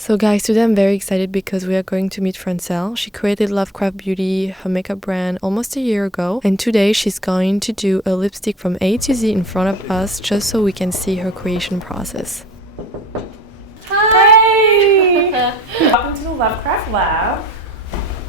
So guys, today I'm very excited because we are going to meet Francelle. She created LOVECRAFT BEAUTY, her makeup brand, almost a year ago. And today she's going to do a lipstick from A to Z in front of us just so we can see her creation process. Hi! Welcome to the LOVECRAFT Lab.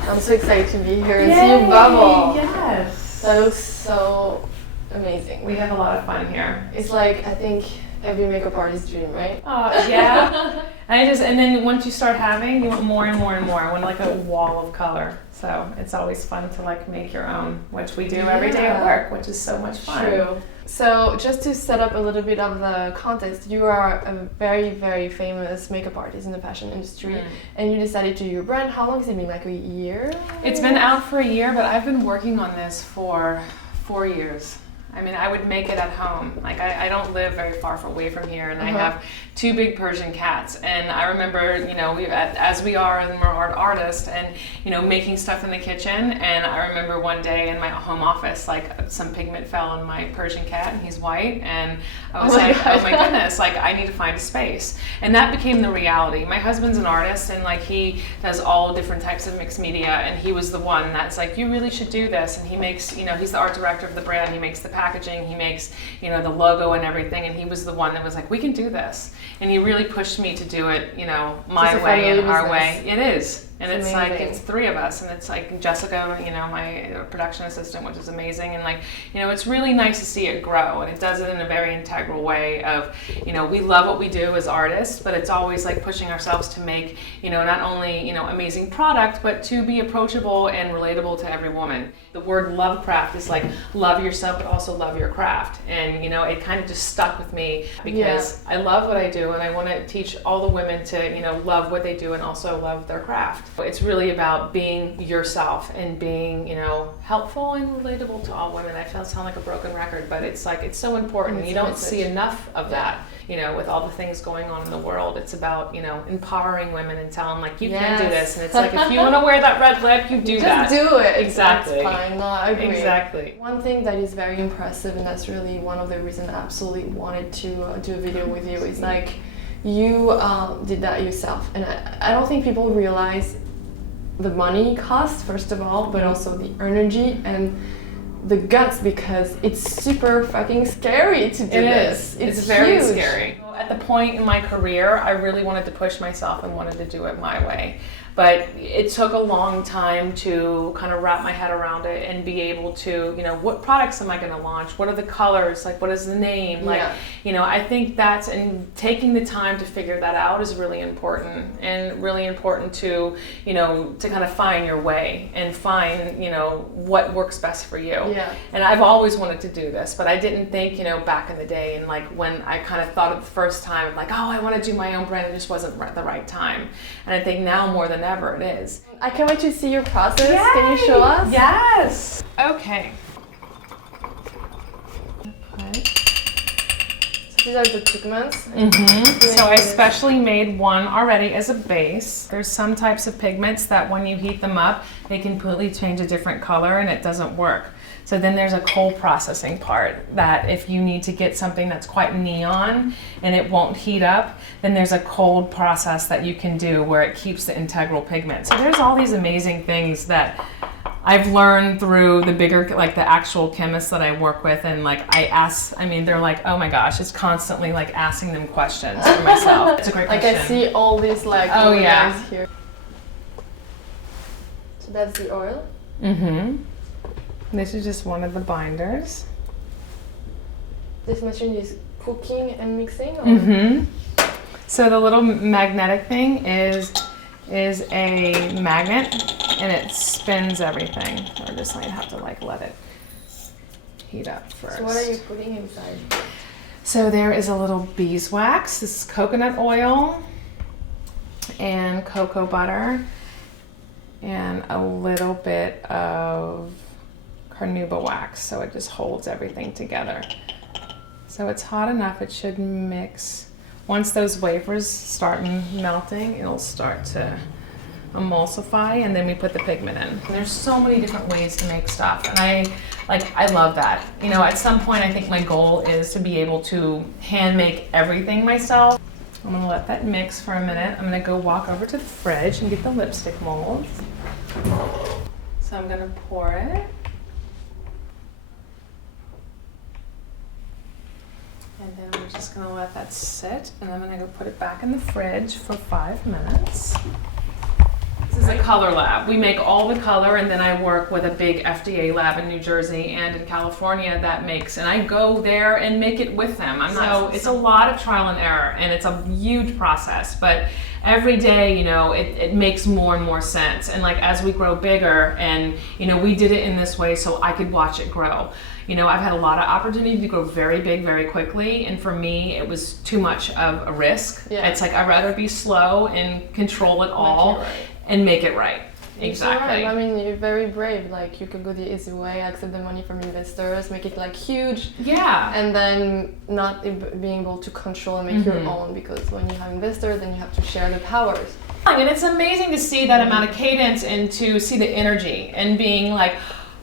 I'm so excited to be here and see you bubble. Yes! That looks so amazing. We have a lot of fun here. It's like, I think, every makeup artist's dream, right? Yeah. And then once you start having, you want more and more and more. I want like a wall of color. So it's always fun to like make your own, which we do every day at work, which is so much fun. True. So just to set up a little bit of the context, you are a very, very famous makeup artist in the fashion industry, and you decided to do your brand. How long has it been? Like a year? It's been out for a year, but I've been working on this for 4 years. I mean, I would make it at home. Like, I don't live very far away from here, and I have 2 big Persian cats. And I remember, you know, as we are, and we're art artists, and, you know, making stuff in the kitchen. And I remember one day in my home office, like, some pigment fell on my Persian cat, and he's white. And I was oh my goodness, like, I need to find a space. And that became the reality. My husband's an artist, and, like, he does all different types of mixed media. And he was the one that's like, you really should do this. And he makes, you know, he's the art director of the brand. He makes the packaging, he makes, you know, the logo and everything, and he was the one that was like, we can do this. And he really pushed me to do it, you know, my way and our way. It is. And it's like, it's 3 of us, and it's like Jessica, you know, my production assistant, which is amazing. And like, you know, it's really nice to see it grow, and it does it in a very integral way of, you know, we love what we do as artists, but it's always like pushing ourselves to make, you know, not only, you know, amazing product, but to be approachable and relatable to every woman. The word LOVECRAFT is like, love yourself, but also love your craft. And, you know, it kind of just stuck with me because I love what I do, and I want to teach all the women to, you know, love what they do and also love their craft. It's really about being yourself and being, you know, helpful and relatable to all women. I sound like a broken record, but it's like, it's so important. And you don't see enough of that, you know, with all the things going on in the world. It's about, you know, empowering women and telling like, you can do this. And it's like, if you want to wear that red lip, you do that. Just do it. Exactly. That's fine. No, I agree. Exactly. One thing that is very impressive, and that's really one of the reasons I absolutely wanted to do a video with you, is like, you did that yourself. And I don't think people realize the money cost, first of all, but also the energy and the guts, because it's super fucking scary to do this. It's very scary. At the point in my career, I really wanted to push myself and wanted to do it my way. But it took a long time to kind of wrap my head around it and be able to, you know, what products am I going to launch? What are the colors? Like, what is the name? Like, you know, I think that's, and taking the time to figure that out is really important, and really important to, you know, to kind of find your way and find, you know, what works best for you. And I've always wanted to do this, but I didn't think, you know, back in the day, and like when I kind of thought of the first time, like, oh, I want to do my own brand, it just wasn't the right time. And I think now more than ever it is. I can't wait to see your process. Yay! Can you show us? Yes. Okay. So these are the pigments. So I specially made one already as a base. There's some types of pigments that when you heat them up, they completely change a different color and it doesn't work. So then there's a cold processing part that if you need to get something that's quite neon and it won't heat up, then there's a cold process that you can do where it keeps the integral pigment. So there's all these amazing things that I've learned through the bigger, like the actual chemists that I work with, and like I mean, they're like, oh my gosh, it's constantly like asking them questions for myself. It's a great question. Like I see all these like guys here. So that's the oil? This is just one of the binders. This machine is cooking and mixing? Or? So the little magnetic thing is a magnet, and it spins everything. I just might have to like let it heat up first. So what are you putting inside? So there is a little beeswax. This is coconut oil and cocoa butter and a little bit of carnauba wax, so it just holds everything together. So it's hot enough, it should mix. Once those wafers start melting, it'll start to emulsify, and then we put the pigment in. And there's so many different ways to make stuff, and I love that. You know, at some point I think my goal is to be able to hand make everything myself. I'm gonna let that mix for a minute. I'm gonna go walk over to the fridge and get the lipstick molds. So I'm gonna pour it. And then we're just gonna let that sit, and I'm gonna go put it back in the fridge for 5 minutes. This is a color lab. We make all the color, and then I work with a big FDA lab in New Jersey and in California that makes, and I go there and make it with them. It's a lot of trial and error, and it's a huge process, but every day, you know, it makes more and more sense. And like, as we grow bigger, and you know, we did it in this way so I could watch it grow. You know, I've had a lot of opportunity to grow very big very quickly, and for me it was too much of a risk. Yeah. It's like, I'd rather be slow and control it all and make it right. Exactly. I mean, you're very brave. Like, you could go the easy way, accept the money from investors, make it like huge. Yeah. And then not being able to control and make your own, because when you have investors, then you have to share the powers. And it's amazing to see that amount of cadence and to see the energy and being like,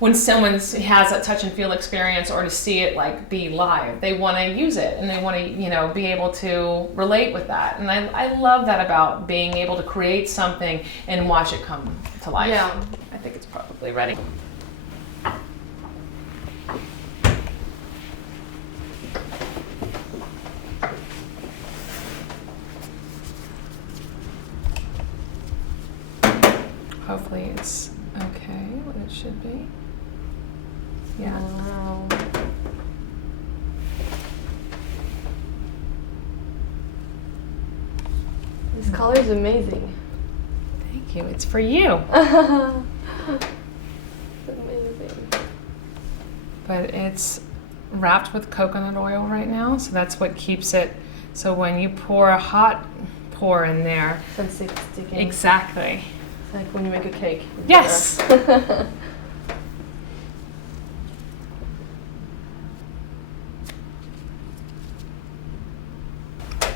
when someone has a touch and feel experience, or to see it like be live, they want to use it and they want to, you know, be able to relate with that. And I love that about being able to create something and watch it come to life. Yeah. I think it's probably ready. Hopefully it's okay, what it should be. Yeah. Wow. This color is amazing. Thank you. It's for you. It's amazing. But it's wrapped with coconut oil right now, so that's what keeps it. So when you pour a hot pour in there, So it's sticking. exactly. It's like when you make a cake. Yes.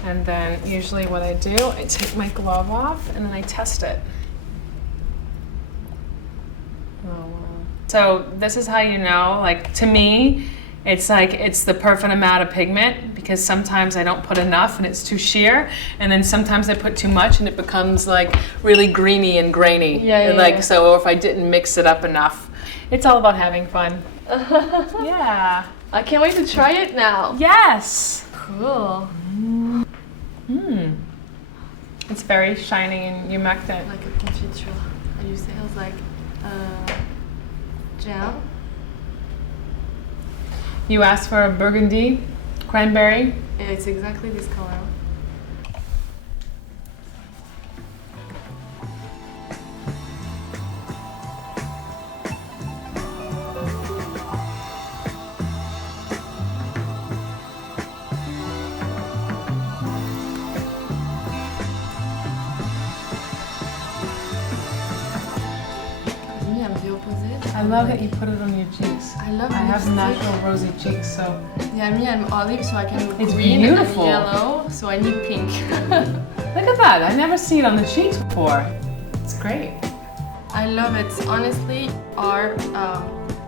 And then usually what I do, I take my glove off and then I test it. Oh, wow. So this is how you know, like, to me, it's like, it's the perfect amount of pigment, because sometimes I don't put enough and it's too sheer, and then sometimes I put too much and it becomes like really greeny and grainy. So, or if I didn't mix it up enough. It's all about having fun. Yeah. I can't wait to try it now. Yes. Cool. It's very shiny and humectant. Like a confiture. I used to have like jam. You asked for a burgundy, cranberry. Yeah, it's exactly this color. I love that you put it on your cheeks. I love I have lipstick. natural rosy cheeks, so. Yeah, me, I'm olive, so I can do It's green beautiful. and yellow, so I need pink. Look at that. I never seen it on the cheeks before. It's great. I love it. Honestly, are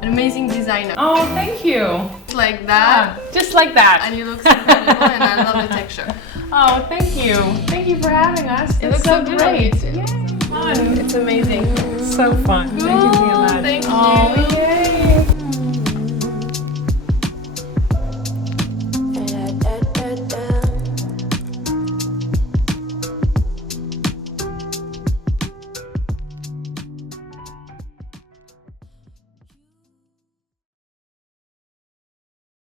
an amazing designer. Oh, thank you. Like that. Just like that. And you look incredible, and I love the texture. Oh, thank you. Thank you for having us. It It's looks so so good. great. Yay. Fun. It's amazing. So fun. Thank you, Leah. Thank Oh, you.